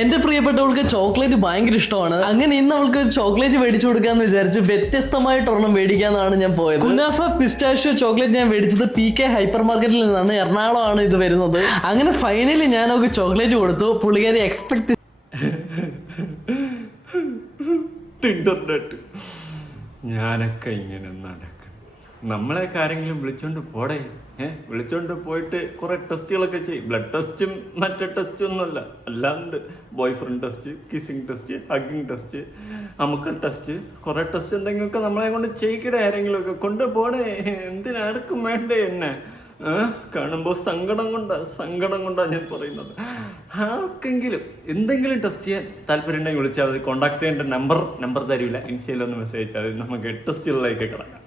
എന്റെ പ്രിയപ്പെട്ടവൾക്ക് ചോക്ലേറ്റ് ഭയങ്കര ഇഷ്ടമാണ്. അങ്ങനെ ഇന്ന് അവൾക്ക് ഒരു ചോക്ലേറ്റ് മേടിച്ചു കൊടുക്കാന്ന് വിചാരിച്ച് വ്യത്യസ്തമായിട്ടൊരെണ്ണം മേടിക്കാന്നാണ് ഞാൻ പോയത്. കുനാഫ പിസ്റ്റാഷ്യോ ചോക്ലേറ്റ് ഞാൻ മേടിച്ചത് PK ഹൈപ്പർ മാർക്കറ്റിൽ നിന്നാണ്. എറണാകുളമാണ് ഇത് വരുന്നത്. അങ്ങനെ ഫൈനലി ഞാൻ അവൾക്ക് ചോക്ലേറ്റ് കൊടുത്തു. പുള്ളിക്കാരി എക്സ്പെക്ട് ഞാനൊക്കെ ഇങ്ങനെ നടക്കും. നമ്മളെയൊക്കെ ആരെങ്കിലും വിളിച്ചോണ്ട് പോടേ, വിളിച്ചോണ്ട് പോയിട്ട് കുറെ ടെസ്റ്റുകളൊക്കെ ചെയ്യും. ബ്ലഡ് ടെസ്റ്റും മറ്റേ ടെസ്റ്റും ഒന്നുമല്ല, അല്ലാണ്ട് boy friend test, kissing test, hugging test, അമുക്കൽ ടെസ്റ്റ്, കുറെ ടെസ്റ്റ് എന്തെങ്കിലുമൊക്കെ നമ്മളെ കൊണ്ട് ചെയ്യിക്കടേ. ആരെങ്കിലും ഒക്കെ കൊണ്ടുപോടേ. എന്തിനാർക്കും വേണ്ടേ എന്നെ? കാണുമ്പോൾ സങ്കടം കൊണ്ടാ ഞാൻ പറയുന്നത്. ആർക്കെങ്കിലും എന്തെങ്കിലും ടെസ്റ്റ് ചെയ്യാൻ താല്പര്യം ഉണ്ടെങ്കിൽ വിളിച്ചാൽ മതി. കോണ്ടാക്ട് ചെയ്യേണ്ട നമ്പർ തരില്ല, ഇൻസ്റ്റയിലൊന്ന് മെസ്സേജ് അയച്ചാൽ മതി. നമുക്ക് ടെസ്റ്റുകളിലേക്ക് കിടക്കാം.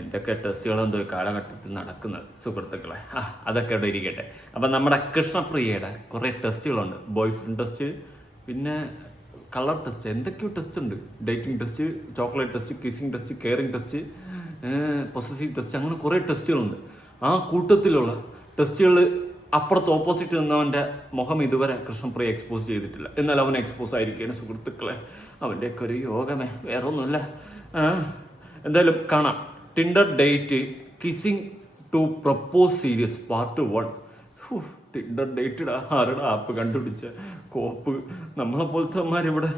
എന്തൊക്കെ ടെസ്റ്റുകളെന്തോ കാലഘട്ടത്തിൽ നടക്കുന്നത് സുഹൃത്തുക്കളെ. അതൊക്കെ ഇവിടെ ഇരിക്കട്ടെ. അപ്പം നമ്മുടെ കൃഷ്ണപ്രിയയുടെ കുറേ ടെസ്റ്റുകളുണ്ട്. ബോയ് ഫ്രണ്ട് ടെസ്റ്റ്, പിന്നെ കളർ ടെസ്റ്റ്, എന്തൊക്കെയോ ടെസ്റ്റ് ഉണ്ട്. Dating test, chocolate test, kissing test, caring test, possessive test, അങ്ങനെ കുറേ ടെസ്റ്റുകളുണ്ട്. ആ കൂട്ടത്തിലുള്ള ടെസ്റ്റുകൾ അപ്പുറത്ത് ഓപ്പോസിറ്റ് നിന്നവൻ്റെ മുഖം ഇതുവരെ കൃഷ്ണപ്രിയ എക്സ്പോസ് ചെയ്തിട്ടില്ല. എന്നാൽ അവൻ എക്സ്പോസ് ആയിരിക്കുകയാണ് സുഹൃത്തുക്കളെ. അവൻ്റെയൊക്കെ ഒരു യോഗമേ, വേറെ ഒന്നുമില്ല. എന്തായാലും കാണാം. Tinder date kissing to propose series part 1. Tinder date ആരുടെ ആപ്പ് കണ്ടുപിടിച്ച കോപ്പ്. നമ്മളെ പോലത്തെമാരിവിടെ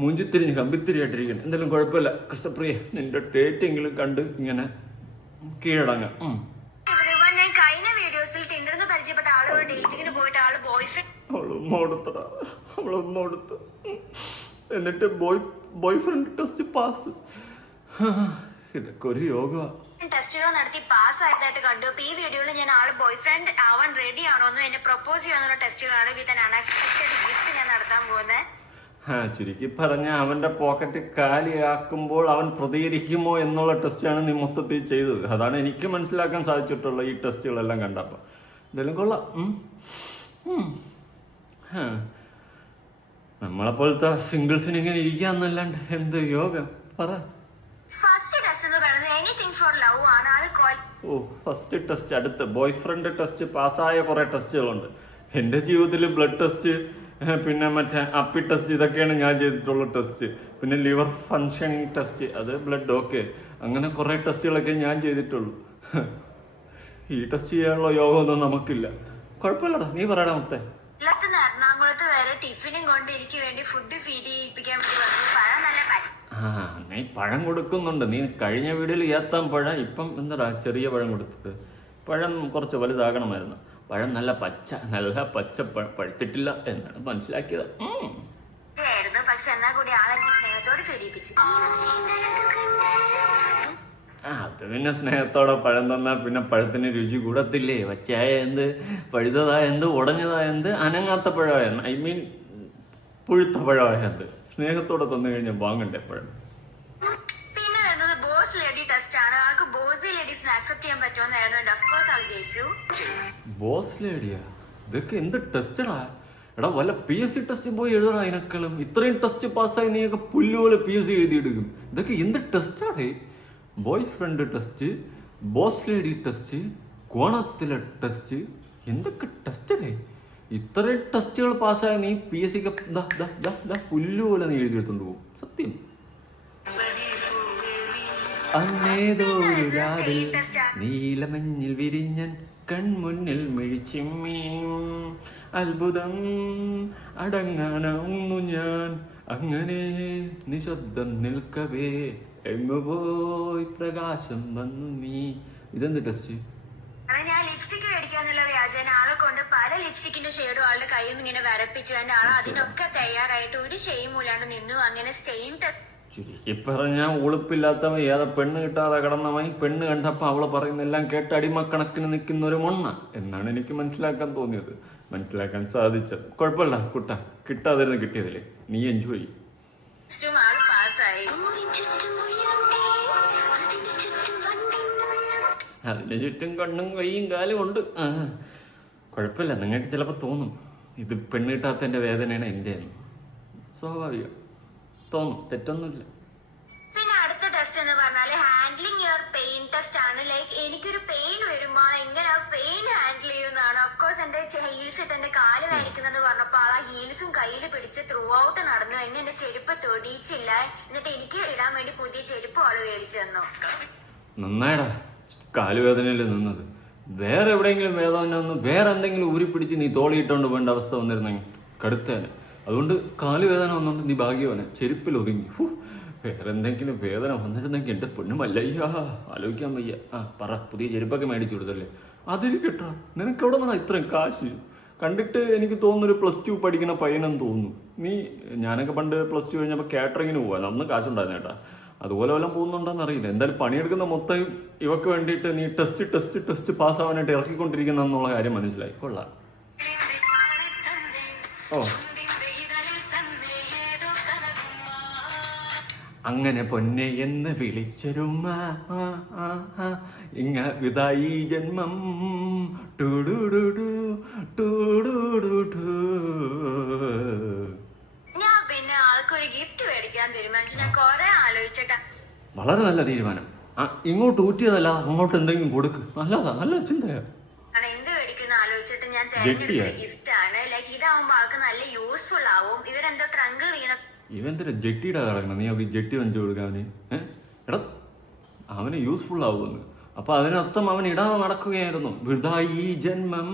മൂഞ്ചിത്തിരിഞ്ഞ് കമ്പിത്തിരിയായിട്ടിരിക്കണം. എന്തായാലും കുഴപ്പമില്ല കൃഷ്ണപ്രിയ, നിന്റെ ഡേറ്റ് എങ്കിലും കണ്ട് ഇങ്ങനെ കീഴടങ്ങാം. അവളൊന്നോടുത്ത എന്നിട്ട് ബോയ് ഫ്രണ്ട് ടെസ്റ്റ് പാസ്. ഇതൊക്കെ ഒരു യോഗമാണ്. ടെസ്റ്റുകൾ നടത്തി പാസ് ആയതായിട്ട് കണ്ടു. അപ്പൊ ഈ വീഡിയോയിൽ ഞാൻ ആള് ബോയ് ഫ്രണ്ട് ആവാൻ റെഡി ആണോ എന്ന് എന്നെ പ്രപ്പോസ് ചെയ്യാനുള്ള ടെസ്റ്റുകളാണ്. വിത്ത് ആൻ അൺഎക്സ്പെക്ടഡ് ഗിഫ്റ്റ് ഞാൻ നടത്താൻ പോകുന്നത്. ചുരുക്കി പറഞ്ഞ അവന്റെ പോക്കറ്റ് കാലിയാക്കുമ്പോൾ അവൻ പ്രതികരിക്കുമോ എന്നുള്ള ടെസ്റ്റാണ് നീ മൊത്തത്തിൽ ചെയ്തത്. അതാണ് എനിക്ക് മനസ്സിലാക്കാൻ സാധിച്ചിട്ടുള്ള ഈ ടെസ്റ്റുകളെല്ലാം കണ്ടപ്പോൾ. എന്തായാലും കൊള്ളാം. നമ്മളെപ്പോലത്തെ സിംഗിൾസിന് ഇങ്ങനെ ഇരിക്കാന്നല്ലാണ്ട് എന്ത് യോഗം പറ. ഫസ്റ്റ് ടെസ്റ്റ് അടുത്ത് ബോയ് ഫ്രണ്ട് ടെസ്റ്റ് പാസ്സായ കുറെ ടെസ്റ്റുകളുണ്ട്. എൻ്റെ ജീവിതത്തിൽ ബ്ലഡ് ടെസ്റ്റ്, പിന്നെ മറ്റേ അപ്പി ടെസ്റ്റ്, ഇതൊക്കെയാണ് ഞാൻ ചെയ്തിട്ടുള്ള ടെസ്റ്റ്. പിന്നെ ലിവർ ഫങ്ഷനിങ് ടെസ്റ്റ്, അത് ബ്ലഡ് ഓക്കെ. അങ്ങനെ കുറെ ടെസ്റ്റുകളൊക്കെ ഞാൻ ചെയ്തിട്ടുള്ളൂ. ഈ ടെസ്റ്റ് ചെയ്യാനുള്ള യോഗമൊന്നും നമുക്കില്ല. കുഴപ്പമില്ലടാ, നീ പറയടാ മൊത്തം. എറണാകുളത്ത് വരെ ടിഫിനും കൊണ്ട് എനിക്ക് വേണ്ടി ഫുഡ് ഫീഡ് ചെയ്യിപ്പിക്കാൻ വേണ്ടി വന്നു. പഴം നല്ല നീ പഴം കൊടുക്കുന്നുണ്ട്. നീ കഴിഞ്ഞ വീഡിയോയിൽ ഏത്താൻ പഴം, ഇപ്പം എന്താടാ ചെറിയ പഴം കൊടുത്തത്? പഴം കുറച്ച് വലുതാകണമായിരുന്നു. പഴം നല്ല പച്ച പഴുത്തിട്ടില്ല എന്നാണ് മനസ്സിലാക്കിയത്. പക്ഷെ എന്നാ കൂടി ആളെന്നെ സ്നേഹത്തോട് ഫീഡിപ്പിച്ചു. അത് പിന്നെ സ്നേഹത്തോടെ പഴം തന്നാൽ പിന്നെ പഴത്തിന് രുചി കൂടത്തില്ലേ? വച്ചായ എന്ത്, പഴുത്തതായ എന്ത്, ഉടഞ്ഞതായ എന്ത്, അനങ്ങാത്ത പഴമായ, ഐ മീൻ പുഴുത്ത പഴമായ എന്ത്, സ്നേഹത്തോടെ തന്നു കഴിഞ്ഞാൽ വാങ്ങണ്ടേ പഴം. പിന്നെ വരുന്നത് ബോസ് ലേഡി ടെസ്റ്റ് ആണ്. ആൾക്ക് ബോസ് ലേഡീസിനെ അക്സെപ്റ്റ് ചെയ്യാൻ പറ്റുമെന്നായിരുന്നു. ഓഫ് കോഴ്സ് ആൾ ജയിച്ചു. ബോസ് ലേഡിയാ? ഇതൊക്കെ എന്ത് ടെസ്റ്റഡാ? എടാ വല്ല PSC ടെസ്റ്റ് പോയി എഴുതടാ. അതിനേക്കാളും ഇത്രയും ടെസ്റ്റ് പാസ്സായി നീയൊക്കെ പുല്ലുപോലെ PSC എഴുതിയെടുക്കും. ഇതൊക്കെ എന്ത് ടെസ്റ്റാടേ? Boy friend test, boss lady test, കോണത്തിലെ ടെസ്റ്റ്, എന്തൊക്കെ ടെസ്റ്റല്ലേ? ഇത്രയും ടെസ്റ്റുകൾ പാസ്സായ നീ PSCക്ക് പുല്ലുപോലെ നീ എഴുതിയെടുത്തോണ്ട് പോകും. സത്യം. അന്നേതൊരു രാവിൽ നീലമഞ്ഞിൽ വിരിഞ്ഞൻ കൺമുന്നിൽ മിഴിച്ചിമ്മീം അത്ഭുതം അടങ്ങാനാവുന്നു ഞാൻ അങ്ങനെ നിശബ്ദം നിൽക്കവേ എങ്ങുപോയി പ്രകാശം വന്നു നീ. ഇതെന്ത് ടെസ്റ്റ്? ഞാൻ ലിപ്സ്റ്റിക് മേടിക്കാന്നുള്ള വ്യാജന ആളെ കൊണ്ട് പല ലിപ്സ്റ്റിക്കിന്റെ ഷെയ്ഡും ആളുടെ കയ്യും ഇങ്ങനെ വരപ്പിച്ചു. എന്റെ ആൾ അതിനൊക്കെ തയ്യാറായിട്ട് ഒരു ഷെയ്യും മൂലാണ്ട് നിന്നു. അങ്ങനെ സ്റ്റെയിൻ ചുരുക്കി പറഞ്ഞ ഉളുപ്പില്ലാത്തവൻ, ഏതാ പെണ്ണ് കിട്ടാതെ കിടന്നവൻ, പെണ്ണ് കണ്ടപ്പോൾ അവള് പറയുന്നെല്ലാം കേട്ട് അടിമക്കണക്കിന് നിൽക്കുന്ന ഒരു മൊണ്ണ എന്നാണ് എനിക്ക് മനസ്സിലാക്കാൻ തോന്നിയത്, മനസ്സിലാക്കാൻ സാധിച്ചത്. കുഴപ്പമില്ല കുട്ട, കിട്ടാതിരുന്ന് കിട്ടിയതില്ലേ, നീ എൻജോയ്. അതിന് ചുറ്റും കണ്ണും കൈയും കാലും ഉണ്ട്. കുഴപ്പമില്ല. നിങ്ങൾക്ക് ചിലപ്പോൾ തോന്നും ഇത് പെണ്ണ് കിട്ടാത്തതിൻ്റെ വേദനയാണ് എൻ്റെ എന്ന്. സ്വാഭാവികം തോന്നും, തെറ്റൊന്നുമില്ല. പിന്നെ അടുത്ത ടെസ്റ്റ് എന്ന് പറഞ്ഞാൽ ഹാൻഡ്ലിങ് യുവർ പെയിൻ ടെസ്റ്റ് ആണ്. ലൈക്ക് എനിക്കൊരു പെയിൻ വരുമ്പോൾ എങ്ങനെ ആ പെയിൻ ഹാൻഡിൽ ചെയ്യുന്നതാണ്. ഓഫ്കോഴ്സ് എന്റെ ഹീൽസ് ഇട്ട് എന്റെ കാല് വേദനിക്കുന്നത് പറഞ്ഞപ്പോൾ ആ ഹീൽസും കയ്യിൽ പിടിച്ച് ത്രൂ ഔട്ട് നടന്നു. എന്റെ ചെരുപ്പ് തൊടിയിച്ചില്ല. എന്നിട്ട് എനിക്ക് ഇടാൻ വേണ്ടി പുതിയ ചെരുപ്പ് ആള് മേടിച്ചു തന്നു. നന്നായടാ കാലുവേദനയിൽ നിന്നത്. വേറെ എവിടെയെങ്കിലും വേദന ഒന്ന് വേറെ എന്തെങ്കിലും ഊരിപ്പിടിച്ച് നീ തോളിയിട്ടോണ്ട് പോകേണ്ട അവസ്ഥ വന്നിരുന്നെങ്കിൽ കടുത്തേനെ. അതുകൊണ്ട് കാലുവേദന വന്നുകൊണ്ട് നീ ഭാഗ്യവാനെ, ചെരുപ്പിൽ ഒതുങ്ങി. വേറെ എന്തെങ്കിലും വേദന വന്നിരുന്നെങ്കിൽ എൻ്റെ പൊണ്ണുമല്ലയ്യാ ആലോചിക്കാൻ വയ്യ. പറ, പുതിയ ചെരുപ്പൊക്കെ മേടിച്ചു കൊടുത്തല്ലേ? അതിൽ കേട്ടാ നിനക്ക് എവിടെ നിന്നാ ഇത്രയും കാശ്? കണ്ടിട്ട് എനിക്ക് തോന്നുന്നൊരു +2 പഠിക്കുന്ന പയ്യനെന്ന് തോന്നുന്നു. ഞാനൊക്കെ പണ്ട് +2 കഴിഞ്ഞപ്പോൾ കാറ്ററിങ്ങിന് പോകാൻ അന്ന് കാശുണ്ടായിരുന്നു കേട്ടാ. അതുപോലെ വല്ലതും പോകുന്നുണ്ടോന്ന് അറിയില്ല. എന്തായാലും പണിയെടുക്കുന്ന മൊത്തം ഇവക്ക് വേണ്ടിയിട്ട് നീ ടെസ്റ്റ് പാസ്സാവാനായിട്ട് ഇറക്കിക്കൊണ്ടിരിക്കുന്ന എന്നുള്ള കാര്യം മനസ്സിലായി. കൊള്ളാം. ഓ, അങ്ങനെ പൊന്നെ എന്ന് വിളിച്ചൊരുമ്മ ഇങ്ങ വിതായി ജന്മം ടുടുടുടു ടുടുടുടു. ഞാൻ പിന്നെ ആൾക്കൊരു ഗിഫ്റ്റ് മേടിക്കാൻ തീരുമാനിച്ചു. ഞാൻ കൊറേ ആലോചിച്ചിട്ടാ. വളരെ നല്ല തീരുമാനം. ഇങ്ങോട്ട് ഊറ്റിയതല്ല, അങ്ങോട്ട് എന്തെങ്കിലും കൊടുക്ക്. നല്ല ചിന്തയാ. എന്ത് മേടിക്കുന്ന ആലോചിച്ചിട്ട് ഞാൻ തിരഞ്ഞെടുത്തൊരു ഗിഫ്റ്റ് ആണ്. ലൈക്ക് ഇതാവുമ്പോ ആൾക്ക് നല്ല യൂസ്ഫുൾ ആവും. ഇവരെന്തോ ട്രങ്ക് വീണ ഇവന്തിന്റെ ജെട്ടിയുടെ കിടക്കണം. നീ അവർക്ക് ജെട്ടി വഞ്ചു കൊടുക്കാൻ അവന്. എടാ അവന് യൂസ്ഫുൾ ആവുമെന്ന്. അപ്പൊ അതിനർത്ഥം അവൻ ഇടാതെ നടക്കുകയായിരുന്നു. വൃതായി ജന്മം.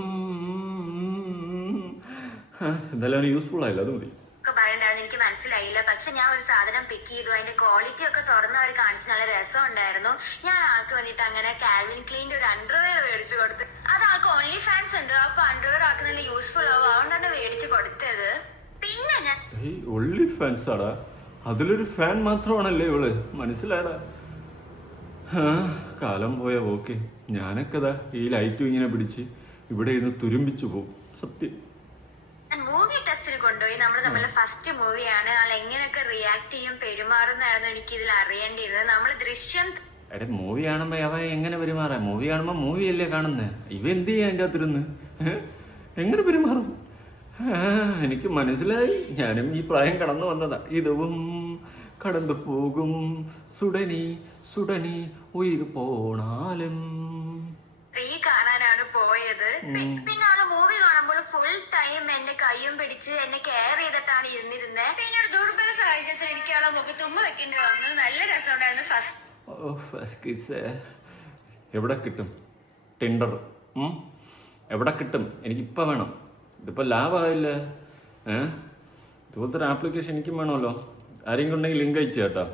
എന്തായാലും അവന് യൂസ്ഫുൾ ആയില്ല, അത് മതി. പറയണ്ടായിരുന്നു, എനിക്ക് മനസ്സിലായില്ല. പക്ഷെ ഞാൻ ഒരു സാധനം പിക്ക് ചെയ്തു. അതിന്റെ ക്വാളിറ്റി ഒക്കെ തുറന്ന് അവർ കാണിച്ച് നല്ല രസം ഉണ്ടായിരുന്നു. ഞാൻ ആൾക്ക് വേണ്ടിട്ട് അങ്ങനെ കാൽവിൻ ക്ലീൻ്റെ ഒരു അണ്ടർവെയർ മേടിച്ചു കൊടുത്തു. അത് ആൾക്ക് ഓൺലി ഫാൻസ് ഉണ്ട്. അപ്പൊ അണ്ടർവെയർ ആൾക്ക് നല്ല യൂസ്ഫുൾ ആവും. അതുകൊണ്ടാണ് മേടിച്ചു കൊടുത്തത്. പിന്നെ ഞാൻ ഒള്ളി ഫാൻസ് ആടാ, അതിലൊരു ഫാൻ മാത്രമാണല്ലേ ഇവള്, മനസ്സിലായടാ. കാലം പോയ ഓക്കെ. ഞാനൊക്കെ ഈ ലൈറ്റും ഇങ്ങനെ പിടിച്ച് ഇവിടെ ഇരുന്ന് തുരുമ്പിച്ചു പോകും സത്യം. മൂവി ടെസ്റ്റിന് കൊണ്ടുപോയി. നമ്മൾ തമ്മിൽ ഫസ്റ്റ് മൂവിയാണ്. ആൾ എങ്ങനെയൊക്കെ റിയാക്ട് ചെയ്യും, പെരുമാറുന്നായിരുന്നു എനിക്ക് ഇതിൽ അറിയേണ്ടിയിരുന്നത്. നമ്മൾ ദൃശ്യം മൂവി കാണുമ്പോ അവ എങ്ങനെ പെരുമാറാ? മൂവി കാണുമ്പോ മൂവിയല്ലേ കാണുന്നേ. ഇവ എന്ത് ചെയ്യാ എൻ്റെ അകത്തിരുന്ന്? എങ്ങനെ പെരുമാറും? എനിക്ക് മനസ്സിലായി. ഞാനും ഈ പ്രായം കടന്നു വന്നതാ. ഇതും കടന്നു പോകും സുടനി ഉയിർ പോണാലും. കാണാനാണ് പോയത്. പിന്നെ ആള് മൂവി കാണുമ്പോൾ ഫുൾ ടൈം എന്റെ കയ്യും പിടിച്ച് എന്നെ കെയർ ചെയ്തിട്ടാണ് ഇരുന്നിരുന്നത്. പിന്നെ ഒരു ദുർബല സാഹചര്യത്തിൽ എനിക്ക് അവളെ മുഖത്തുമ്മ വെക്കേണ്ടി വന്നു. നല്ല രസമുണ്ടായിരുന്നു ഫസ്റ്റ് കിസ്. എവിടെ കിട്ടും ടിൻഡർ? എവിടെ കിട്ടും? എനിക്കിപ്പോൾ വേണം. ഇതിപ്പോൾ ലാഭമായില്ലേ? ഇതുപോലത്തെ ഒരു ആപ്ലിക്കേഷൻ എനിക്കും വേണമല്ലോ. ആരെങ്കിലും ഉണ്ടെങ്കിൽ ലിങ്ക് അയച്ചു കേട്ടോ.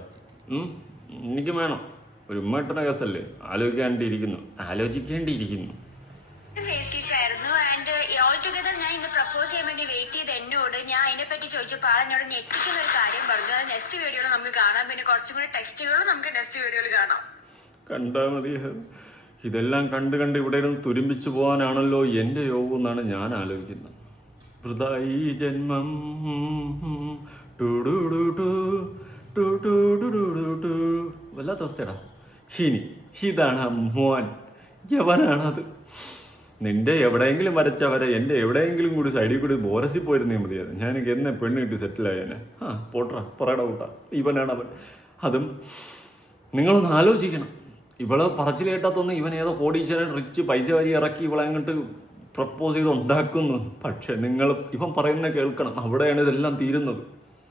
എനിക്കും വേണം. ഒരു ഉമ്മ ഇട്ടണ കേസല്ലേ, ആലോചിക്കേണ്ടിയിരിക്കുന്നു. ഞാൻ ഇന്ന് പ്രപ്പോസ് ചെയ്യാൻ വേണ്ടി വെയിറ്റ് ചെയ്ത് എന്നോട് ഞാൻ അതിനെപ്പറ്റി ചോദിച്ചപ്പോൾ ആളെന്നോട് ഞെട്ടിക്കുന്ന ഒരു കാര്യം പറഞ്ഞു. അത് നെക്സ്റ്റ് വീഡിയോയിൽ നമുക്ക് കാണാം. പിന്നെ കുറച്ചും കൂടി ടെക്സ്റ്റുകളും നമുക്ക് നെക്സ്റ്റ് വീഡിയോയിൽ കാണാം. കണ്ടാൽ മതി. ഇതെല്ലാം കണ്ട് ഇവിടെ ഇരുന്ന് തുരുമ്പിച്ചു പോകാനാണല്ലോ എൻ്റെ യോഗം എന്നാണ് ഞാൻ ആലോചിക്കുന്നത്. വൃതായി ജന്മം വല്ലാത്ത അവസ്ഥയടാ. ഇതാണ് മോൻ. യവനാണത്. നിന്റെ എവിടെയെങ്കിലും വരച്ചവരെ എൻ്റെ എവിടെയെങ്കിലും കൂടി സൈഡിൽ കൂടി ബോരസി പോയിരുന്നേ മതിയായിരുന്നു. ഞാനെനിക്ക് എന്നെ പെണ്ണ് കിട്ടി സെറ്റിലായേനെ. പറയടാ കൂട്ടാ, ഇവനാണ് അവൻ. അതും നിങ്ങളൊന്ന് ആലോചിക്കണം. ഇവളെ പറച്ചിൽ കേട്ടാത്തൊന്നും ഇവൻ ഏതോ കോടീശ്വരൻ റിച്ച് പൈസ വരി ഇറക്കി ഇവളെ അങ്ങോട്ട് പ്രപ്പോസ് ചെയ്ത് ഉണ്ടാക്കുന്നു. പക്ഷെ നിങ്ങൾ ഇവൻ പറയുന്ന കേൾക്കണം. അവിടെയാണ് ഇതെല്ലാം തീരുന്നത്.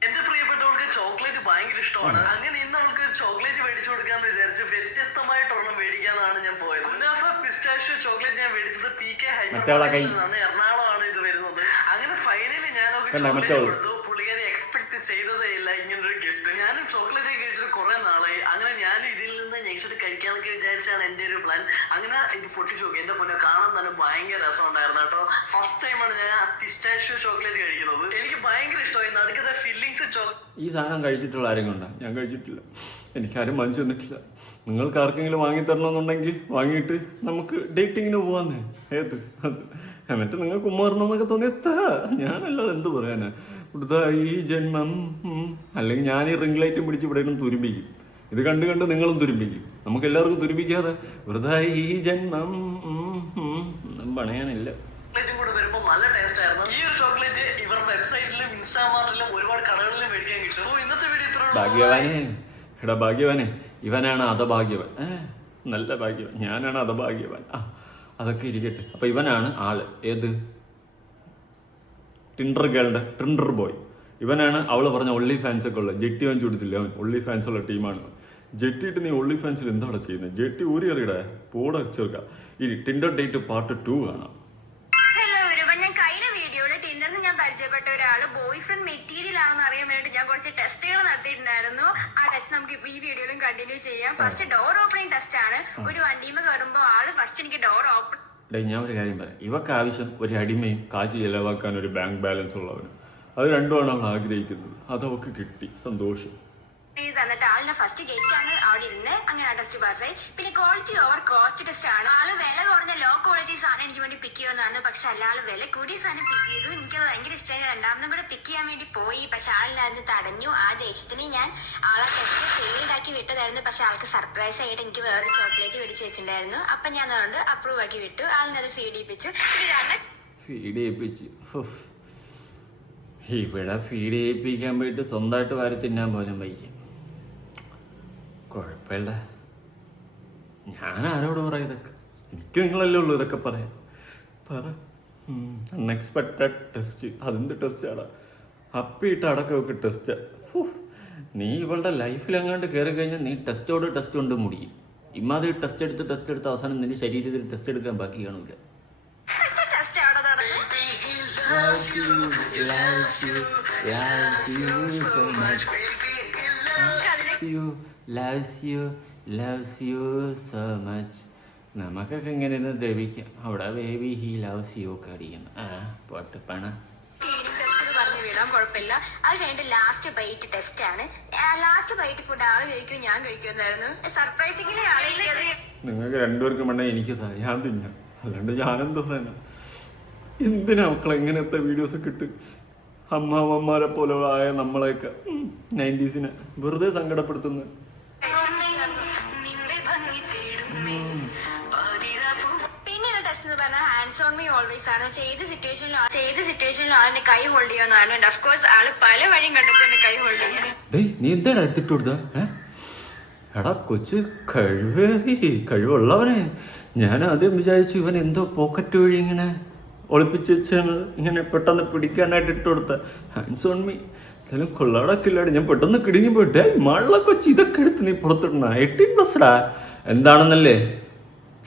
എന്റെ പ്രിയപ്പെട്ടവൾക്ക് ചോക്ലേറ്റ് ഭയങ്കര ഇഷ്ടമാണ്. അങ്ങനെ ഇന്ന് അവൾക്ക് ചോക്ലേറ്റ് മേടിച്ചു കൊടുക്കാന്ന് വിചാരിച്ച് വ്യത്യസ്തമായിട്ടൊരെണ്ണം മേടിക്കാന്നാണ് ഞാൻ പോയത്. കുനാഫ പിസ്റ്റാഷ്യോ ചോക്ലേറ്റ് ഞാൻ മേടിച്ചത് PK ഹൈപ്പർമാർക്കറ്റിൽ നിന്നാണ്. എറണാകുളമാണ് ഇത് വരുന്നത്. അങ്ങനെ ഫൈനലി ഞാനൊക്കെ ചോക്ലേറ്റ് കൊടുത്തു. പുള്ളിക്കാരി എക്സ്പെക്ട് ചെയ്തതേ ഇല്ല ഇങ്ങനൊരു ഗിഫ്റ്റ്. ഞാനും ചോക്ലേറ്റ് കഴിച്ചിട്ട് കുറെ നാളായി. അങ്ങനെ ഞാൻ ഇതിൽ നിന്ന് നെക്സ്റ്റ് കഴിക്കാന്നൊക്കെ വിചാരിച്ചാണ് എന്റെ ഒരു പ്ലാൻ. അങ്ങനെ ഇത് പൊട്ടിച്ചു നോക്കി. എന്റെ പൊന്നെ കാണാൻ തന്നെ ഭയങ്കര രസം ഉണ്ടായിരുന്നു കേട്ടോ. ഫസ്റ്റ് ടൈമാണ് ഞാൻ പിസ്റ്റാഷ്യോ ചോക്ലേറ്റ് കഴിക്കുന്നത്. എനിക്ക് ഭയങ്കര ഇഷ്ടമായി. നടുക്കത്തെ ഫില്ലിങ്സ് ഈ സാധനം കഴിച്ചിട്ടുള്ള ആരെങ്കിലും ഉണ്ടോ? ഞാൻ കഴിച്ചിട്ടില്ല. എനിക്കാരും വാങ്ങിച്ചു തന്നിട്ടില്ല. നിങ്ങൾക്ക് ആർക്കെങ്കിലും വാങ്ങിത്തരണമെന്നുണ്ടെങ്കിൽ വാങ്ങിയിട്ട് നമുക്ക് ഡേറ്റിങ്ങിന് പോവാന്നേ. അത് എന്നിട്ട് നിങ്ങൾക്ക് ഉമ്മാറണമെന്നൊക്കെ തോന്നിയെത്താ. ഞാനല്ലാതെ എന്ത് പറയാനാ? ഇവിടുത്തെ ഈ ജന്മം. അല്ലെങ്കിൽ ഞാൻ ഈ റിംഗ് ലൈറ്റും പിടിച്ച് ഇവിടെ ഇരുന്ന് തുരുമ്പിക്കും. ഇത് കണ്ട് നിങ്ങളും തുരുമ്പിക്കും. നമുക്ക് എല്ലാവർക്കും തുരുമ്പിക്കാതെ വെറുതെ ഈ ജന്മം പണയാനില്ല. കൂടെ വരുമ്പോ നല്ല ടേസ്റ്റ് ആയിരുന്നു. ഈ ഒരു ചോക്ലേറ്റ് ഇവരുടെ വെബ്സൈറ്റിലും ഇൻസ്റ്റാമാർട്ടിലും ഒരുപാട് കടകളിലും മേടിക്കാൻ കിട്ടും. സോ ഇന്നത്തെ വീഡിയോ ഇത്ര. ഭാഗ്യവാനെ, എടാ ഭാഗ്യവാനെ, ഇവനാണ് അധഭാഗ്യവൻ. നല്ല ഭാഗ്യവാൻ. ഞാനാണ് അധഭാഗ്യവാൻ. അതൊക്കെ ഇരിക്കട്ടെ. അപ്പോൾ ഇവനാണ് ആള്. ഏത് ടിൻഡർ ഗേളുടെ ടിൻഡർ ബോയ്. ഇവനാണ് അവൾ പറഞ്ഞ ഒള്ളി ഫാൻസ് ഒക്കെ ഉള്ളത്. ജെട്ടി വാങ്ങിച്ചു കൊടുത്തില്ല, അവൻ ഒള്ളി ഫാൻസ് ഉള്ള ടീമാണ്. ജെട്ടിയിട്ട് നീ ഒള്ളി ഫാൻസിൽ എന്താണ് ചെയ്യുന്നത്? ജെട്ടി ഊരി അറിയടേ, പോടെ ചേർക്കാം. ഇനി ടിൻഡർ ഡേറ്റ് പാർട്ട് 2 കാണാം. ഹലോ എവരിവൺ, ഞാൻ കഴിഞ്ഞ വീഡിയോയിൽ ടിൻഡറിന് ഞാൻ പരിചയപ്പെട്ട ഒരാള് ബോയ് ഫ്രണ്ട് മെറ്റീരിയൽ ആണെന്ന് അറിയാൻ വേണ്ടി ഞാൻ കുറച്ച് ടെസ്റ്റുകൾ നടത്തിയിട്ടുണ്ടായിരുന്നു. ആ ടെസ്റ്റ് നമുക്ക് ഈ വീഡിയോയിലും കണ്ടിന്യൂ ചെയ്യാം. ഫസ്റ്റ് ഡോർ ഓപ്പണിംഗ് ടെസ്റ്റ് ആണ്. ഒരു വണ്ടിയുമ്പോ കയറുമ്പോൾ ആള് ഫസ്റ്റ് എനിക്ക് ഡോർ ഓപ്പൺ. ഞാൻ ഒരു കാര്യം പറയാം. ഇവക്ക് ആവശ്യം ഒരു അടിമയും കാശ് ചെലവാക്കാൻ ഒരു ബാങ്ക് ബാലൻസ് ഉള്ളവനും. അത് രണ്ടുമാണ് അവൾ ആഗ്രഹിക്കുന്നത്. അതവക്ക് കിട്ടി, സന്തോഷം. എന്നിട്ട് ആളിന്റെ ഫസ്റ്റ് ഗേറ്റ് ആണ് അവിടെ ഇരുന്ന്. അങ്ങനെ ആ ടെസ്റ്റ് പാസ്സായി. പിന്നെ ക്വാളിറ്റി ഓവർ കോസ്റ്റ് ടെസ്റ്റ് ആണ്. ആള് വില കുറഞ്ഞ ലോ ക്വാളിറ്റി സാധനം എനിക്ക് വേണ്ടി പിക്ക് ചെയ്യുന്നതാണ്. പക്ഷെ ആള് വില കൂടിയ സാധനം പിക്ക് ചെയ്തു. എനിക്കത് ഭയങ്കര ഇഷ്ടമായി. രണ്ടാമതും കൂടെ പിക്ക് ചെയ്യാൻ വേണ്ടി പോയി. പക്ഷെ ആളിനെ അതിന് തടഞ്ഞു. ആ ദേഷ്യത്തിന് ഞാൻ ആളെ ടെസ്റ്റ് ഫെയിൽഡ് ആക്കി വിട്ടതായിരുന്നു. പക്ഷെ ആൾക്ക് സർപ്രൈസ് ആയിട്ട് എനിക്ക് വേറൊരു ചോക്ലേറ്റ് മേടിച്ച് വെച്ചിട്ടുണ്ടായിരുന്നു. അപ്പൊ ഞാൻ അതുകൊണ്ട് അപ്രൂവ് ആക്കി വിട്ടു. ആളിനത് ഫീഡ് ചെയ്യിപ്പിച്ചു. ഫീഡ് ചെയ്യിപ്പിച്ച് ഇവിടെ ഫീഡ് ചെയ്യിപ്പിക്കാൻ പോയിട്ട് സ്വന്തമായിട്ട് വാരി തിന്നാൻ പോലും വയ്യ. കുഴപ്പമില്ല, ഞാൻ ആരോട് പറയാം ഇതൊക്കെ? എനിക്ക് നിങ്ങളല്ലേ ഉള്ളൂ ഇതൊക്കെ പറയാം. പറ. Unexpected test. അതെന്ത് ടെസ്റ്റാടാ? അപ്പിയിട്ട് അടക്കം ഒക്കെ ടെസ്റ്റ്. നീ ഇവളുടെ ലൈഫിൽ എങ്ങാണ്ട് കയറി കഴിഞ്ഞാൽ നീ ടെസ്റ്റോട് ടെസ്റ്റ് കൊണ്ട് മുടിയും. ഇമാതിരി ടെസ്റ്റ് എടുത്ത് അവസാനം നിന്റെ ശരീരത്തിൽ ടെസ്റ്റ് എടുക്കാൻ ബാക്കി കാണില്ല. നമുക്കൊക്കെ ഇങ്ങനെ ദ്രവിക്കാം. അവിടെ ബേബി ഹി ലവ്സ് യു ഒക്കെ അടിക്കണം. പോട്ട് പണ പറഞ്ഞു വിടാം, കുഴപ്പമില്ല. അത് കഴിഞ്ഞിട്ട് ലാസ്റ്റ് ബൈറ്റ് ടെസ്റ്റ് ആണ്. ലാസ്റ്റ് ബൈറ്റ് ഫുഡ് ആള് കഴിക്കും, ഞാൻ കഴിക്കുമെന്നായിരുന്നു. സർപ്രൈസിംഗിലെ ആളില്ല. നിങ്ങൾക്ക് രണ്ടുപേർക്കും വേണ്ട എനിക്ക് ഞാൻ തിന്നാം, അല്ലാണ്ട് ഞാനെന്ത് പറയാനാ? എന്തിനാ മക്കളെ ഇങ്ങനത്തെ വീഡിയോസ് ഒക്കെ ഇട്ട് അമ്മാവന്മാരെ പോലെ ആയ നമ്മളെയൊക്കെ 90s വെറുതെ സങ്കടപ്പെടുത്തുന്നത്? പിന്നെ ടെസ്റ്റ് എന്ന് പറഞ്ഞാൽ ഹാൻഡ്സ് ഓൺ മീ ഓൾവേസ് ആണ്. ചെയ്ത സിറ്റുവേഷനിൽ ആളിന്റെ കൈ ഹോൾഡ് ചെയ്യുമെന്നാണ്. ഓഫ് കോഴ്സ് ആള് പല വഴിയും കണ്ടെത്തി എന്റെ കൈ ഹോൾഡ് ചെയ്യാൻ. നീ എന്താണ് എടുത്തിട്ട് കൊടുത്ത? എടാ കൊച്ച് കഴിവുള്ളവനെ. ഞാൻ ആദ്യം വിചാരിച്ചു ഇവൻ എന്തോ പോക്കറ്റ് വഴി ഇങ്ങനെ ഒളിപ്പിച്ച് വെച്ചാണ് ഇങ്ങനെ പെട്ടെന്ന് പിടിക്കാനായിട്ട് ഇട്ട് കൊടുത്ത. ഹാൻഡ്സ് ഓൺ മീ എന്തായാലും കൊള്ളാടക്കില്ലാട്. ഞാൻ പെട്ടെന്ന് കിടുങ്ങി പോയിട്ടേ മള്ള കൊച്ച് ഇതൊക്കെ എടുത്ത് നീ പുറത്തിടണ 18+ എന്താണെന്നല്ലേ?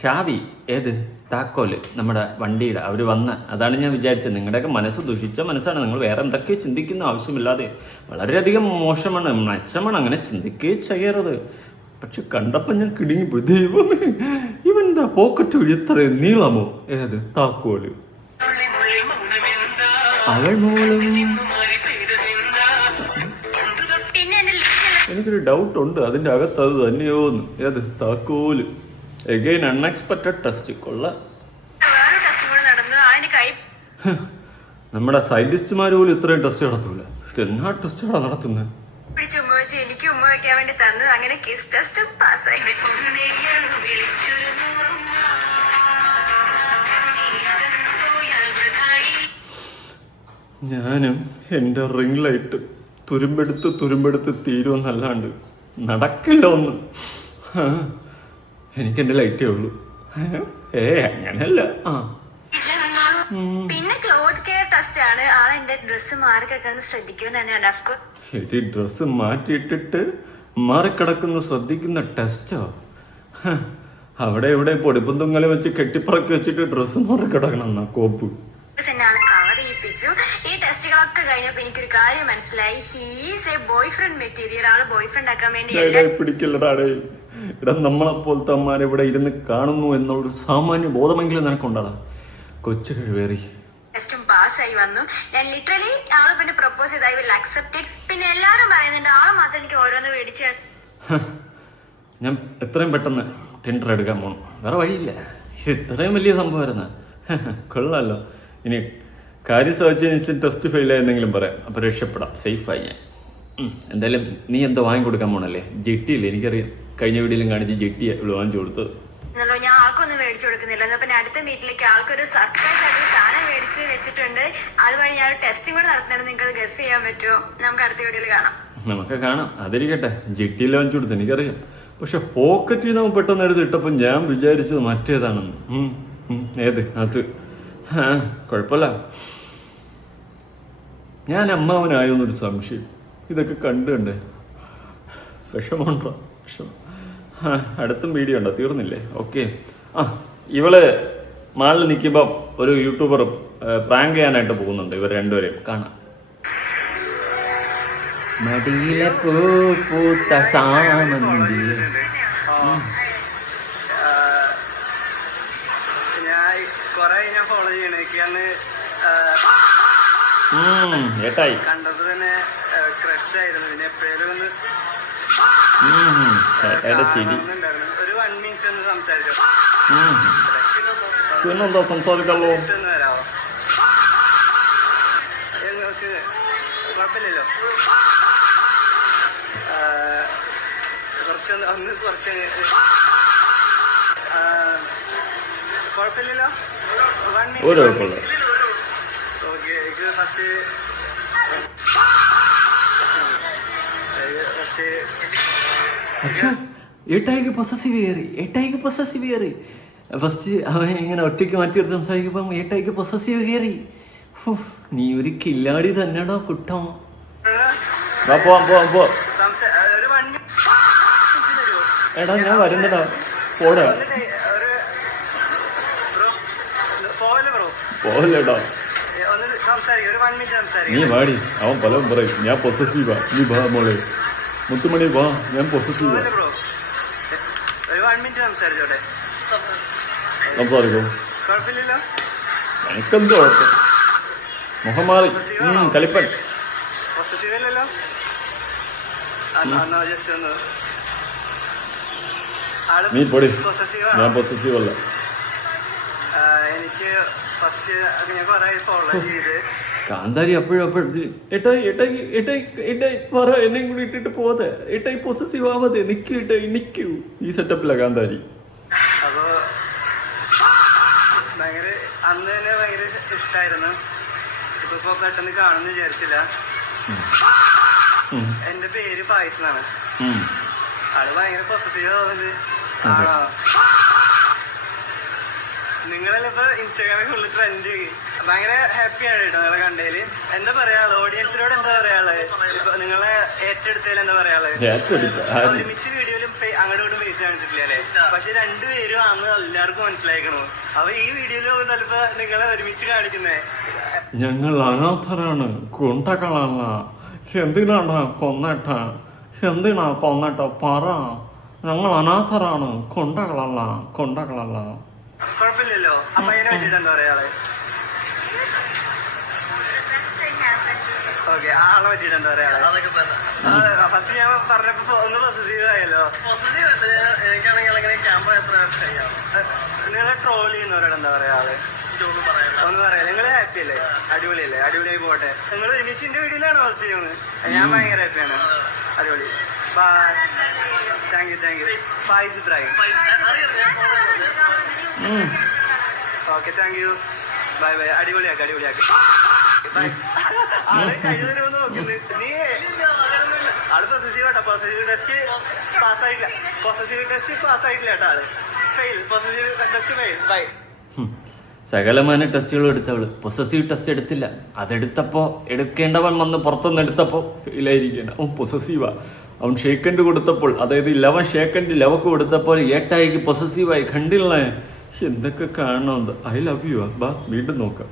ചാവി ഏത് താക്കോല് നമ്മുടെ വണ്ടിയുടെ അവർ അതാണ് ഞാൻ വിചാരിച്ചത്. നിങ്ങളുടെയൊക്കെ മനസ്സ് ദുഷിച്ച മനസ്സാണ്. നിങ്ങൾ വേറെ എന്തൊക്കെയോ ചിന്തിക്കുന്ന ആവശ്യമില്ലാതെ. വളരെയധികം മോശമാണ്, മെച്ചമാണ്. അങ്ങനെ ചിന്തിക്കുകയും ചെയ്യരുത്. പക്ഷെ കണ്ടപ്പോൾ ഞാൻ കിടുങ്ങിപ്പോയി. ദൈവമേ, ഇവൻ്റെ പോക്കറ്റ് വഴി ഇത്രയും നീളമോ? ഏത് താക്കോല്? അവൾ മോളും. എനിക്കൊരു ഡൗട്ട് ഉണ്ട് അതിൻ്റെ അകത്ത് അത് തന്നെയോന്ന്. ഏത് താക്കോല്? Again unexpected test. കൊള്ളാം. നമ്മുടെ സയന്റിസ്റ്റുമാർ പോലും ഇത്രയും ടെസ്റ്റ് നടത്തൂല. എന്നാ ടെസ്റ്റാണ് നടത്തുന്നത്? എനിക്ക് ഉമ്മ വെക്കാൻ വേണ്ടി തന്നു. അങ്ങനെ കിസ് ടെസ്റ്റ് പാസ്സായി. ഞാനും എൻ്റെ റിംഗ് ലൈറ്റ് തുരുമ്പെടുത്ത് തീരുമെന്നല്ലാണ്ട് നടക്കില്ല ഒന്നും. എനിക്കെൻ്റെ ലൈറ്റേ ഉള്ളൂ. അങ്ങനല്ല. പിന്നെ ക്ലോത്ത് കെയർ ടെസ്റ്റ് ആണ്. ആളെന്റെ ഡ്രസ്സ് മാറിക്കിടക്കുന്നത് ശ്രദ്ധിക്കുമെന്നാണ്. ശരി, ഡ്രസ്സ് മാറ്റിയിട്ടിട്ട് മാറിക്കിടക്കുന്ന ശ്രദ്ധിക്കുന്ന ടെസ്റ്റോ? അവിടെ ഇവിടെ പൊടിപ്പും തുങ്ങലും വെച്ച് കെട്ടിപ്പറക്കി വെച്ചിട്ട് ഡ്രസ്സ് മാറിക്കിടക്കണം എന്നാ കോപ്പ്. കവർ ചെയ്യിപ്പിച്ചു. ഈ ടെസ്റ്റുകളൊക്കെ കഴിഞ്ഞപ്പോ എനിക്കൊരു കാര്യം മനസ്സിലായി. He's A boy friend material. ആള് ബോയ് ഫ്രണ്ട് ആക്കാൻ വേണ്ടി പിടിക്കല്ലടാടേ. ഇടാ നമ്മളെപ്പോലത്തെ അമ്മമാരെ ഇവിടെ ഇരുന്ന് കാണുന്നു എന്നുള്ളൊരു സാമാന്യ ബോധമെങ്കിലും നിനക്കുണ്ടാടാ. കൊച്ചു കഴിവേറി ടെസ്റ്റും പാസ്സായി വന്നു. ഞാൻ ലിറ്ററലി ആള് പിന്നെ പ്രപ്പോസ് ചെയ്ത് ഐ വിൽ അക്സെപ്റ്റ് ഇറ്റ്. പിന്നെ എല്ലാരും പറയുന്നുണ്ട് ആള് മാത്രം എനിക്ക് ഓരോന്ന് മേടിച്ച്. ഞാൻ എത്രയും പെട്ടെന്ന് ടെൻഡർ എടുക്കാൻ പോകണം. വേറെ വഴിയില്ല. ഇത് ഇത്രയും വലിയ സംഭവമായിരുന്ന കൊള്ളാമല്ലോ. ഇനി കാര്യം സാധിച്ചു ടെസ്റ്റ് ഫെയിൽ ആയെന്നെങ്കിലും പറയാം. അപ്പോൾ രക്ഷപ്പെടാം, സേഫായി ഞാൻ. എന്തായാലും നീ എന്തോ വാങ്ങിക്കൊടുക്കാൻ പോകണല്ലേ? ജെട്ടിയില്ലേ? എനിക്കറിയാം, കഴിഞ്ഞ വീഡിയോയിലും കാണിച്ച് ജെട്ടി വാങ്ങിച്ചു കൊടുത്തത്. ഞാൻ ആൾക്കൊന്നും മേടിച്ചു കൊടുക്കുന്നില്ല. പിന്നെ അടുത്ത വീട്ടിലേക്ക് ആൾക്കൊരു സർപ്രൈസ് ആയിട്ട് സാധനം മേടിച്ച് വെച്ചിട്ടുണ്ട്. അതുവഴി ഞാൻ ഒരു ടെസ്റ്റും കൂടെ നടത്തുന്നുണ്ട്. നിങ്ങൾക്ക് അത് ഗസ് ചെയ്യാൻ പറ്റുമോ? നമുക്ക് അടുത്ത വീഡിയോയിൽ കാണാം. നമുക്ക് കാണാം. അതിരിക്കട്ടെ, ജെട്ടിയിൽ വാങ്ങിച്ചു കൊടുത്തു എനിക്കറിയാം. പക്ഷെ പോക്കറ്റിൽ നിന്ന് അവൻ പെട്ടെന്ന് എടുത്ത് ഇട്ടപ്പോൾ ഞാൻ വിചാരിച്ചത് മറ്റേതാണെന്ന്. ഏത് അത് കുഴപ്പമില്ല. ഞാൻ അമ്മാവനായോന്നൊരു സംശയം. ഇതൊക്കെ കണ്ടേ വിഷമമുണ്ടോ? വിഷമം. അടുത്തും വീഡിയോ ഉണ്ടോ? തീർന്നില്ലേ? ഓക്കെ. ഇവള് മാളിൽ നിൽക്കുമ്പോൾ ഒരു യൂട്യൂബർ പ്രാങ്ക് ചെയ്യാനായിട്ട് പോകുന്നുണ്ട്. ഇവർ രണ്ടുപേരെയും കാണാം. മടിയിലെ പൂത്ത സാമന്തി. ഞാൻ ഫോളോ ചെയ്യണേക്കാണ് ഏട്ടായി കണ്ടത് തന്നെ ക്രഷ് ആയിരുന്നു. പിന്നെ എപ്പോഴും ഒന്ന് ഏട്ടായുടെ ചിരി. ഒരു 1 മിനിറ്റ് ഒന്ന് സംസാരിച്ചോ. പിന്നെന്താ സംസാരിക്കാമല്ലോ. ഒന്ന് വരാമോ? നിങ്ങൾക്ക് കുഴപ്പമില്ലല്ലോ. കുറച്ചൊന്ന് കുഴപ്പമില്ലല്ലോ. 1 മിനിറ്റ്. ഒരു കുഴപ്പമില്ല. ഓക്കെ. ഇത് ഫസ്റ്റ് ഏട്ടായിക്ക് പൊസസീവ് കയറി. ഫസ്റ്റ് അവൻ ഇങ്ങനെ ഒറ്റയ്ക്ക് മാറ്റി എടുത്ത് സംസാരിക്കുമ്പം ഏട്ടായിക്ക് പൊസസീവ് കയറി. നീ ഒരു കില്ലാടി തന്നെടാ കുട്ടം. പോവാം. ഒരു 1 മിനിറ്റ് എടാ ഞാൻ വരുന്നടാ. പോടാ. പോവല്ലേടാ. നീ വാടി. അവൻ പലതും പറയും. ഞാൻ പൊസസീവാ. നീ വാ മോളെ. മുത്തുമണി വാ. ഞാൻ പൊസസീവാ. സംസാരിക്കോ? എനിക്കെന്തോ കുഴപ്പം. മുഖം മാറി. കളിപ്പൻ. നീ പൊടി. ഞാൻ പൊസസീവ് അല്ല. എനിക്ക് ഫസ്റ്റ് ഞാൻ കുറെ ഫോളോ ചെയ്ത് കാന്താരി അപ്പോഴും ഏട്ടായി പറ. എന്നെയും കൂടി ഇട്ടിട്ട് പോതെ. ഏട്ടായി പൊസസീവ് ആവാതെ. നിക്കൂ. ഈ സെറ്റപ്പില്ല കാന്താരി. അപ്പൊ ഭയങ്കര അന്ന് തന്നെ ഭയങ്കര ഇഷ്ടായിരുന്നു. ഇപ്പൊ പെട്ടെന്ന് കാണുന്നു വിചാരിച്ചില്ല. എന്റെ പേര് പായസ് എന്നാണ്. ആള് ഭയങ്കര പൊസസീവ് ആവുന്നുണ്ട്. നിങ്ങളെല്ലാം ഇപ്പൊ ഇൻസ്റ്റാഗ്രാമിൽ ഫുള്ള് ട്രെൻഡ്. ഭയങ്കര ഹാപ്പിയാണ് കേട്ടോ നിങ്ങളെ കണ്ടതില്. എന്താ പറയാള്? ഓഡിയൻസിനോട് എന്താ പറയാള്? ഇപ്പൊ നിങ്ങളെ ഏറ്റെടുത്തതിൽ എന്താ പറയാള്? ഒരുമിച്ച് വീഡിയോയിലും അങ്ങോട്ടും ഇങ്ങോട്ടും ഫേസ് കാണിച്ചിട്ടില്ല അല്ലേ? പക്ഷെ രണ്ടുപേരും അന്ന് എല്ലാവർക്കും മനസ്സിലായിക്കണു. അപ്പൊ ഈ വീഡിയോയില് ചിലപ്പോ നിങ്ങളെ ഒരുമിച്ച് കാണിക്കുന്നേ. ഞങ്ങൾ അനാഥരാണ്. കൊണ്ടകളല്ല. എന്തിനാണ് കൊന്നട്ട പറ. ഞങ്ങൾ അനാഥരാണ്. കൊണ്ടകളല്ല. കുഴപ്പമില്ലല്ലോ. അപ്പൊ അതിനെ പറ്റിട്ട് എന്താ പറയാള്? ഓക്കെ. ആളെ പറ്റിട്ട് എന്താ പറയാള്? ഫസ്റ്റ് ഞാൻ പറഞ്ഞപ്പോ ഒന്ന് പോസിറ്റീവ് ആയല്ലോ. നിങ്ങളെ ട്രോൾ ചെയ്യുന്നവരോട് എന്താ പറയാള്? ഒന്ന് പറയാം. നിങ്ങള് ഹാപ്പി അല്ലേ? അടിപൊളിയല്ലേ? അടിപൊളിയായി പോട്ടെ. നിങ്ങൾ ഒരുമിച്ച് എന്റെ വീഡിയോയിലാണ് പോസ്റ്റ് ചെയ്യുന്നത്. ഞാൻ ഭയങ്കര ഹാപ്പിയാണ്. അടിപൊളി. Bye. Thank you. Fayiz Ibrahim. Okay. Thank you. Bye. അടിപൊളിയാക്കി. ബൈ. ആള് കഴിഞ്ഞ തരുമെന്ന് നോക്കുന്നത്. നീ ആള് പോസിറ്റീവ് കേട്ടോ. പോസിറ്റീവ് ടെസ്റ്റ് പാസ്സായിട്ടില്ല കേട്ടോ. ആള് fail. Positive test fail. Bye. സകലമാന ടെസ്റ്റുകളും എടുത്തവള് പൊസസീവ് ടെസ്റ്റ് എടുത്തില്ല. അതെടുത്തപ്പോ എടുക്കേണ്ടവൻ വന്ന് പുറത്തുനിന്ന് എടുത്തപ്പോ ഫെയിലായിരിക്കണം. അവൻ പൊസസീവാ. അവൻ ഷേക്കൻഡ് കൊടുത്തപ്പോൾ, അതായത് 11 ഷേക്കൻഡ് ലവക്ക് കൊടുത്തപ്പോൾ ഏട്ടായിക്ക് പൊസസീവായി. കണ്ടില്ലേ എന്തൊക്കെ കാണണമെന്ന്. I love you. ബാ വീണ്ടും നോക്കാം.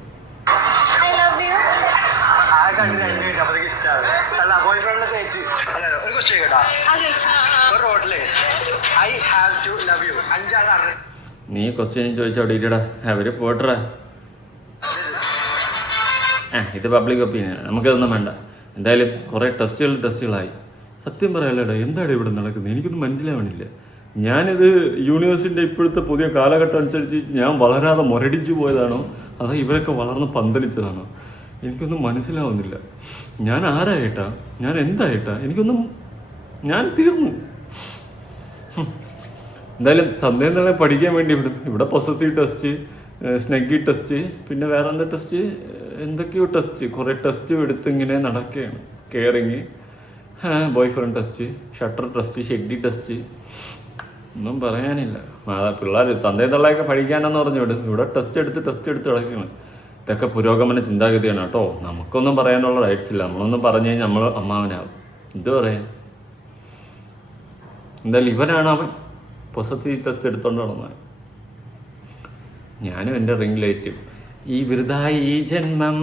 നീ ക്വസ്റ്റ്യൻ ചോദിച്ചവിടെ ഇല്ലടാ. അവര് പോട്ടറാ. ഇത് പബ്ലിക് ഒപ്പീനിയൻ. നമുക്കതൊന്നും വേണ്ട. എന്തായാലും കുറേ ടെസ്റ്റുകളായി. സത്യം പറയാലടാ, എന്താണ് ഇവിടെ നടക്കുന്നത്? എനിക്കൊന്നും മനസ്സിലാവണില്ല. ഞാനിത് യൂണിവേഴ്സിൻ്റെ ഇപ്പോഴത്തെ പുതിയ കാലഘട്ടം അനുസരിച്ച് ഞാൻ വളരാതെ മുരടിച്ചു പോയതാണോ അതോ ഇവരൊക്കെ വളർന്ന് പന്തലിച്ചതാണോ? എനിക്കൊന്നും മനസ്സിലാവുന്നില്ല. ഞാൻ ആരായിട്ടാ? ഞാൻ എന്തായിട്ടാ? ഞാൻ തീർന്നു. എന്തായാലും തന്നേന്നുള്ള പഠിക്കാൻ വേണ്ടി വിടും. ഇവിടെ പൊസസീവ് ടെസ്റ്റ്, സ്നെഗി ടെസ്റ്റ്, പിന്നെ വേറെ എന്താ ടെസ്റ്റ്, എന്തൊക്കെയോ ടെസ്റ്റ്, കുറേ ടെസ്റ്റ് എടുത്ത് ഇങ്ങനെ നടക്കുകയാണ്. Caring boy friend test, shutter test, ഷെഡ്ഡി ടെസ്റ്റ്, ഒന്നും പറയാനില്ല. പിള്ളേർ തന്തേ തള്ളയൊക്കെ പഠിക്കാനെന്ന് പറഞ്ഞോട് ഇവിടെ ടെസ്റ്റ് എടുത്ത് കിടക്കുകയാണ്. ഇതൊക്കെ പുരോഗമന ചിന്താഗതിയാണ് കേട്ടോ. നമുക്കൊന്നും പറയാനുള്ള റൈറ്റ്സ് ഇല്ല. നമ്മളൊന്നും പറഞ്ഞു കഴിഞ്ഞാൽ നമ്മൾ അമ്മാവനാവും. എന്ത് പറയാൻ? എന്തായാലും ഇവനാണ് അവൻ പൊസസീവ് ടെസ്റ്റ് എടുത്തോണ്ട് നടന്നത്. ഞാനും എൻ്റെ റിംഗ് ലൈറ്റും ഈ വെറുതായി ഈ ജന്മം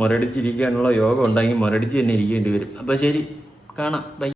മുരടിച്ചിരിക്കാനുള്ള യോഗം ഉണ്ടെങ്കിൽ മുരടിച്ച് തന്നെ ഇരിക്കേണ്ടി വരും. അപ്പോൾ ശരി, കാണാം, ബൈ.